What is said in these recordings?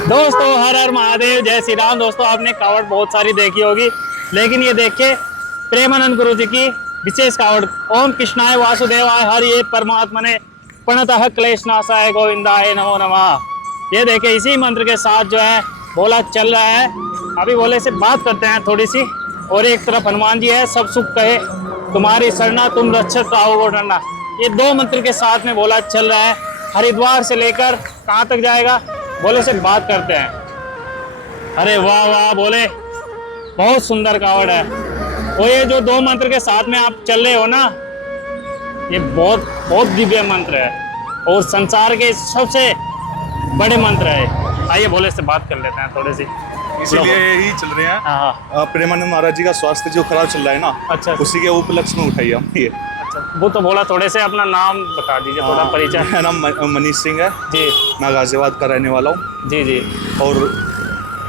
दोस्तों हर हर महादेव, जय श्री राम। दोस्तों आपने कावड़ बहुत सारी देखी होगी, लेकिन ये देखिए प्रेमानंद गुरु जी की विशेष कावड़। ओम कृष्णाय वासुदेवाय हरि परमात्मने प्रणतः क्लेशनाशाय गोविंदाय नमो नमः। ये देखिए इसी मंत्र के साथ जो है भोला चल रहा है। अभी भोले से बात करते हैं थोड़ी सी। और एक तरफ हनुमान जी है, सब सुख कहे तुम्हारी शरणा तुम रक्षक रहो डरना। ये दो मंत्र के साथ में भोला चल रहा है। हरिद्वार से लेकर कहाँ तक जाएगा, भोले से बात करते हैं। अरे वाह वाह भोले, बहुत सुंदर कावड़ है। और ये जो दो मंत्र के साथ में आप चल रहे हो ना, ये बहुत बहुत दिव्य मंत्र है और संसार के सबसे बड़े मंत्र है। आइए भोले से बात कर लेते हैं थोड़ी सी। इसीलिए ही चल रहे हैं। प्रेमानंद महाराज जी का स्वास्थ्य जो खराब चल रहा है ना, अच्छा, उसी के उपलक्ष्य में उठाइए हम ये। अच्छा, वो तो बोला। थोड़े से अपना नाम बता दीजिए, थोड़ा परिचय। मेरा नाम मनीष सिंह है जी। मैं गाजियाबाद का रहने वाला हूँ जी जी। और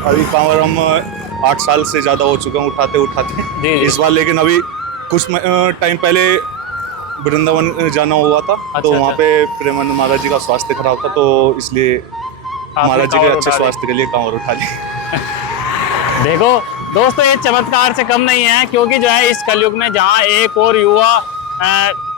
अभी कांवर हम 8 साल से ज़्यादा हो चुके हैं उठाते उठाते जी। इस बार। लेकिन अभी कुछ टाइम पहले वृंदावन जाना हुआ था। तो वहाँ पे प्रेमानंद महाराज जी का स्वास्थ्य खराब था, तो इसलिए महाराज जी के अच्छे स्वास्थ्य के लिए कांवर उठा ली। देखो दोस्तों, ये चमत्कार से कम नहीं है, क्योंकि जो है इस कलयुग में जहाँ एक और युवा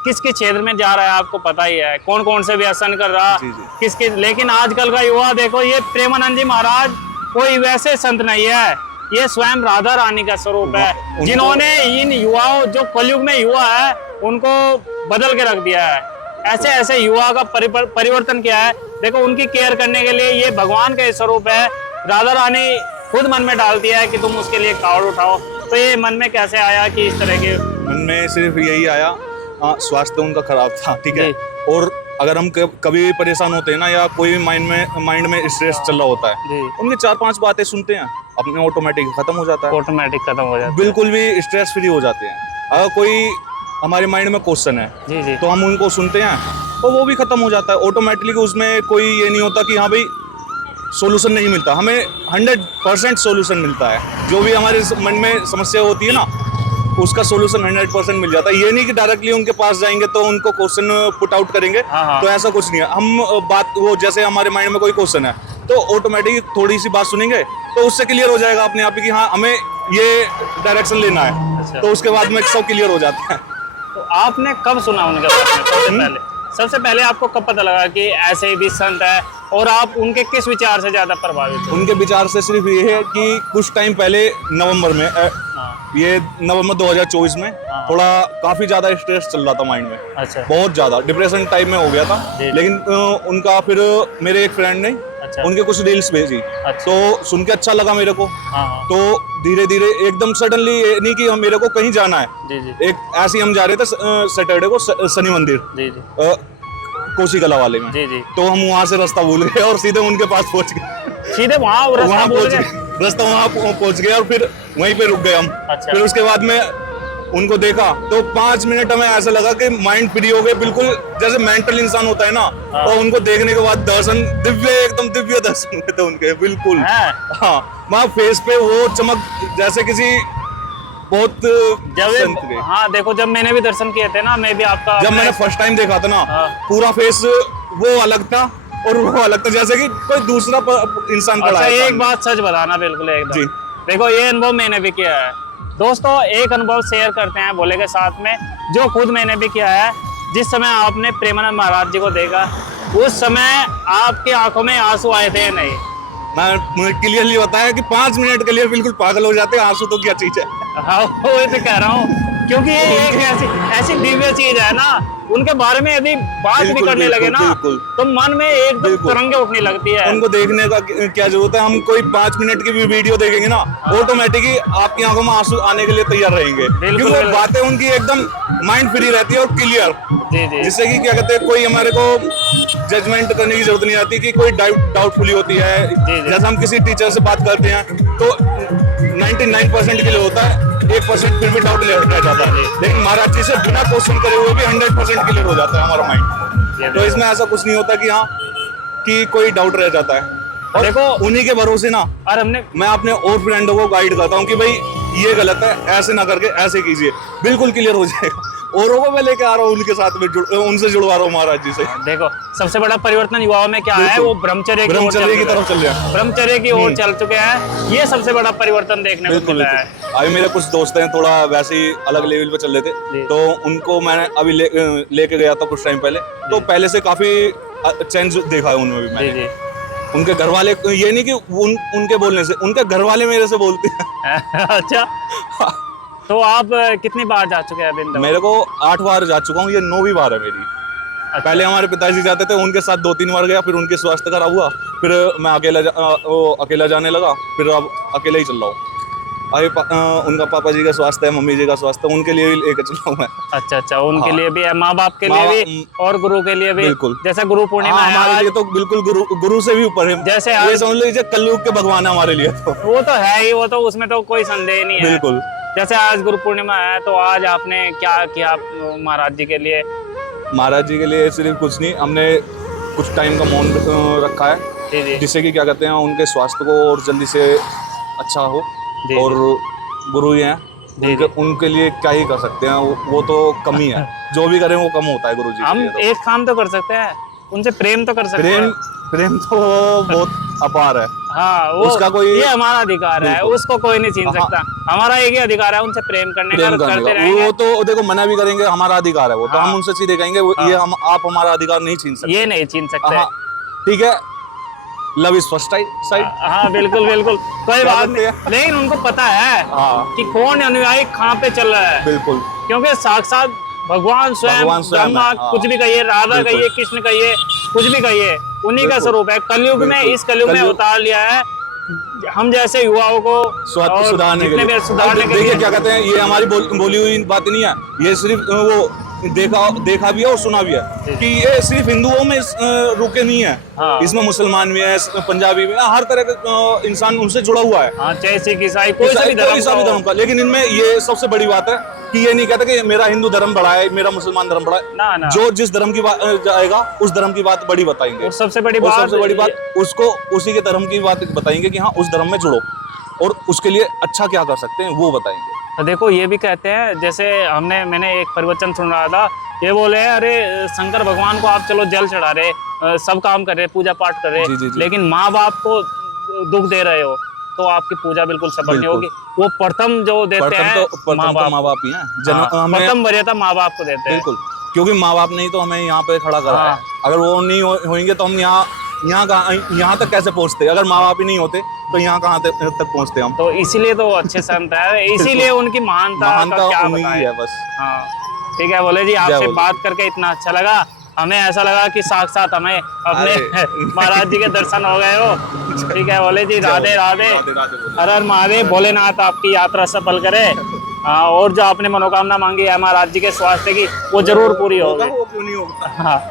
किसके क्षेत्र में जा रहा है आपको पता ही है, कौन कौन से व्यसन कर रहा किसके। लेकिन आजकल का युवा देखो, ये प्रेमानंद जी महाराज कोई वैसे संत नहीं है, ये स्वयं राधा रानी का स्वरूप है, जिन्होंने इन युवाओं, जो कलयुग में युवा है, उनको बदल के रख दिया है। ऐसे ऐसे युवा का परिवर्तन किया है। देखो उनकी केयर करने के लिए ये भगवान का स्वरूप है। राधा रानी खुद मन में डालती है कि तुम उसके लिए कावड़ उठाओ। तो ये मन में कैसे आया कि इस तरह के? मन में सिर्फ यही आया, स्वास्थ्य उनका खराब था, ठीक है। और अगर हम कभी भी परेशान होते हैं ना, या कोई भी माइंड में स्ट्रेस चल रहा होता है, उनकी 4-5 बातें सुनते हैं, अपने ऑटोमेटिक खत्म हो जाता है। ऑटोमेटिक खत्म हो जाता है, बिल्कुल भी स्ट्रेस फ्री हो जाते हैं। अगर कोई हमारे माइंड में क्वेश्चन है जी। तो हम उनको सुनते हैं तो वो भी खत्म हो जाता है ऑटोमेटिकली। उसमें कोई ये नहीं होता कि हाँ भाई सोल्यूशन नहीं मिलता, हमें 100% सोल्यूशन मिलता है। जो भी हमारे मन में समस्या होती है ना, उसका सोल्यूशन 100% मिल जाता है। ये नहीं कि डायरेक्टली उनके पास जाएंगे तो उनको क्वेश्चन पुट आउट करेंगे। तो ऐसा कुछ नहीं है। हम बात वो, जैसे हमारे माइंड में कोई क्वेश्चन है तो ऑटोमेटिक थोड़ी सी बात सुनेंगे तो उससे क्लियर हो जाएगा अपने आप ही कि हाँ हमें ये डायरेक्शन लेना है। अच्छा। तो उसके बाद में सब क्लियर हो जाता है। तो आपने कब सुना उनके बारे में? सबसे पहले आपको कब पता लगा कि ऐसे भी संत है, और आप उनके किस विचार से ज्यादा प्रभावित थे? उनके विचार से सिर्फ ये है कि कुछ टाइम पहले नवंबर में, ये नवंबर 2024 में थोड़ा काफी ज्यादा स्ट्रेस चल रहा था माइंड में। अच्छा। बहुत ज्यादा डिप्रेशन टाइप में हो गया था। लेकिन उनका फिर मेरे एक फ्रेंड ने उनके कुछ रील्स भेजी। तो सुन के अच्छा लगा मेरे को। तो धीरे धीरे एकदम सडनली, नहीं कि हम मेरे को कहीं जाना है, एक ऐसे हम जा रहे थे सैटरडे को शनि मंदिर कोसीकला वाले में। तो हम वहां से रास्ता भूल गए और सीधे उनके पास पहुंच गए। सीधे वहां पहुंच गए, रास्ता वहां पहुंच गए और फिर वहीं पे रुक गए हम। अच्छा। फिर उसके बाद में उनको देखा तो 5 मिनट हमें ऐसा लगा कि माइंड फ्री हो गए, बिल्कुल जैसे मेंटल इंसान होता है ना। और उनको देखने के बाद दर्शन एकदम दिव्य दर्शन हुए थे उनके, बिल्कुल। हाँ, वहाँ फेस पे वो चमक जैसे किसी बहुत जब, हाँ देखो जब मैंने भी दर्शन किए थे ना, मैं भी आपका, जब मैंने फर्स्ट टाइम देखा था ना, पूरा फेस वो अलग था और वो अलग था, जैसे कि कोई दूसरा इंसान खड़ा है। एक बात सच बताना बिल्कुल एकदम। देखो ये अनुभव मैंने भी किया है। दोस्तों एक अनुभव शेयर करते हैं भोले के साथ में, जो खुद मैंने भी किया है। जिस समय आपने प्रेमानंद महाराज जी को देखा, उस समय आपकी आंखों में आंसू आए थे? नहीं, मैं क्लियरली बताया कि 5 मिनट के लिए बिल्कुल पागल हो जाते हैं। आंसू तो क्या चीज है। हाँ वो तो कह रहा हूँ, क्योंकि ये एक ऐसी दिव्य चीज है ना, उनके बारे में यदि बात भी करने लगे ना तो मन में एकदम तरंगे उठने लगती है। उनको देखने का क्या जरूरत है, हम कोई 5 मिनट की भी वीडियो देखेंगे ना, ऑटोमेटिकली आपकी आंखों में आंसू आने के लिए तैयार रहेंगे, क्योंकि वो बातें उनकी एकदम माइंड फ्री रहती है और क्लियर। जिससे कि क्या कहते हैं, कोई हमारे को जजमेंट करने की जरूरत नहीं आती कि कोई डाउटफुली होती है। जैसे हम किसी टीचर से बात करते हैं तो 99% के लिए होता है, 1% फिर भी डाउट रह जाता है। लेकिन महाराज जी से बिना क्वेश्चन करे हुए भी 100% क्लियर हो जाता है हमारा माइंड। तो इसमें ऐसा कुछ नहीं होता कि हाँ कि कोई डाउट रह जाता है। और देखो उन्हीं के भरोसे ना, और मैं अपने और फ्रेंडों को गाइड करता हूँ कि भाई ये गलत है, ऐसे ना करके ऐसे कीजिए, बिल्कुल क्लियर हो जाएगा। औरों को मैं लेके आ रहा हूँ उनके साथ में, उनसे जुड़वा रहा हूँ महाराज जी से। देखो सबसे बड़ा परिवर्तन युवाओं में क्या है, वो ब्रह्मचर्य की तरफ चल रहे हैं, ब्रह्मचर्य की ओर चल चुके हैं। ये सबसे बड़ा परिवर्तन देखने को मिला है। अभी मेरे कुछ दोस्त हैं थोड़ा वैसे ही अलग लेवल पे चल रहे थे, तो उनको मैंने अभी लेके गया था कुछ टाइम पहले, तो पहले से काफी चेंज देखा है उनमें भी मैंने। उनके घर वाले, ये नहीं कि उनके बोलने से, उनके घर वाले मेरे से बोलते हैं। अच्छा, तो आप कितनी बार जा चुके हैं वृंदावन? मेरे को 8 बार जा चुका हूँ, ये 9वीं बार है मेरी। अच्छा। पहले हमारे पिताजी जाते थे, उनके साथ 2-3 बार गया, फिर उनके स्वास्थ्य खराब हुआ, फिर मैं अकेला जाने लगा, फिर अब अकेला ही चल रहा हूँ। अभी उनका पापा जी का स्वास्थ्य है, मम्मी जी का स्वास्थ्य है, उनके लिए भी लेकर चल रहा हूँ मैं। अच्छा, उनके लिए भी है, माँ बाप के लिए भी और गुरु के लिए भी। बिल्कुल, जैसा गुरु पूर्णिमा है हमारे लिए तो बिल्कुल गुरु से भी ऊपर है। जैसे ये समझ लीजिए कलयुग के भगवान है हमारे लिए तो। वो तो है ही, वो तो उसमें तो कोई संदेह नहीं है। बिल्कुल। जैसे आज गुरु पूर्णिमा है, तो आज आपने क्या किया महाराज जी के लिए? महाराज जी के लिए सिर्फ कुछ नहीं, हमने कुछ टाइम का मौन रखा है, जिससे कि क्या कहते हैं, उनके स्वास्थ्य को और जल्दी से अच्छा हो। और गुरु ही हैं, उनके लिए क्या ही कर सकते हैं, वो तो कम ही है। जो भी करें वो कम होता है गुरु जी। हम एक काम तो कर सकते हैं, उनसे प्रेम तो कर सकते हैं। प्रेम तो बहुत अपार है। हाँ, वो उसका कोई, ये हमारा अधिकार है, उसको कोई नहीं छीन सकता। हमारा एक ही अधिकार है उनसे प्रेम करने का, करते रहेंगे। वो तो देखो मना भी करेंगे, हमारा अधिकार है वो, तो हम उनसे सीधे कहेंगे ये आप हमारा अधिकार नहीं छीन सकते। ये नहीं छीन सकते। ठीक है, लव इज फर्स्ट साइड। हाँ बिल्कुल, कोई बात नहीं, लेकिन उनको पता है कि कौन अनुयायी कहाँ पे चल रहा है। बिल्कुल, क्योंकि साक्षात भगवान स्वयं ब्रह्मा, कुछ भी कहिए, राधा कहिए, कृष्ण कहिए, कुछ भी कहिए, उन्हीं का स्वरूप है। कलयुग में, इस कलयुग में अवतार लिया है हम जैसे युवाओं को सुधारने के लिए। देखिए क्या कहते हैं, ये हमारी बोली हुई बात नहीं है, ये सिर्फ वो देखा भी है और सुना भी है कि ये सिर्फ हिंदुओं में रुके नहीं है। इसमें मुसलमान भी है, पंजाबी भी है, हर तरह का इंसान उनसे जुड़ा हुआ है। चाहे सिख ईसाई, कोई सा भी धर्म का। लेकिन इनमें ये सबसे बड़ी बात है कि ये नहीं कहता कि मेरा हिंदू धर्म बड़ा है, मेरा मुसलमान धर्म बड़ा है। ना। जो जिस धर्म की बात जाएगा उस धर्म की बात बड़ी बताएंगे। सबसे बड़ी बात उसको उसी के धर्म की बात बताएंगे कि हाँ उस धर्म में जुड़ो, और उसके लिए अच्छा क्या कर सकते हैं वो बताएंगे। तो देखो ये भी कहते हैं, जैसे मैंने एक प्रवचन सुन रहा था, ये बोले अरे शंकर भगवान को आप चलो जल चढ़ा रहे, सब काम कर रहे, पूजा पाठ कर रहे, लेकिन माँ बाप को दुख दे रहे हो, तो आपकी पूजा बिल्कुल सफल नहीं होगी। वो प्रथम जो देते हैं माँ बाप ही हैं, प्रथम वरीयता माँ बाप को देते हैं। बिल्कुल, क्योंकि माँ बाप नहीं तो हमें यहाँ पे खड़ा करा है। अगर वो नहीं होंगे तो हम यहाँ तक कैसे पहुँचते? अगर माँ बाप ही नहीं होते तो यहाँ कहाँ तक पहुँचते हम? तो इसीलिए तो अच्छे संत है, इसीलिए उनकी महानता क्या है बस। हाँ ठीक है, बोले जी आपसे बात करके इतना अच्छा लगा, हमें ऐसा लगा कि साक्षात हमें अपने महाराज जी के दर्शन हो गए हो। ठीक है, बोले जी राधे राधे, हर हर महादेव, भोलेनाथ आपकी यात्रा सफल करे। और जो आपने मनोकामना मांगी है महाराज जी के स्वास्थ्य की, वो जरूर पूरी होगी। वो क्यों नहीं होगा? हाँ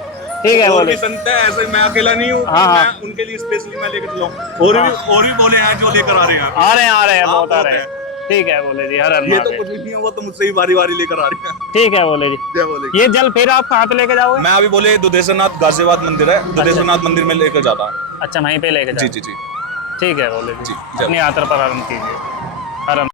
ठीक है, बोले संत है ऐसे, मैं अकेला नहीं हूँ। मैं उनके लिए स्पेशली मैं लेकर चला हूँ, और भी बोले हैं जो लेकर आ रहे हैं, बहुत आ रहे हैं। ठीक है बोले जी, हर हर ये तो कुछ नहीं हुआ, तो मुझसे ही बारी लेकर आ रहे हैं। ठीक है बोले जी, जय बोले। ये जल फिर आप कहाँ पे लेके जाओगे? मैं अभी बोले दुधेश्वरनाथ गाजियाबाद मंदिर है, दुधेश्वरनाथ मंदिर में लेकर जाता है। अच्छा, वहीं पे लेके जाओ। जी। ठीक है बोले जी, अपनी यात्रा प्रारंभ कीजिए। हर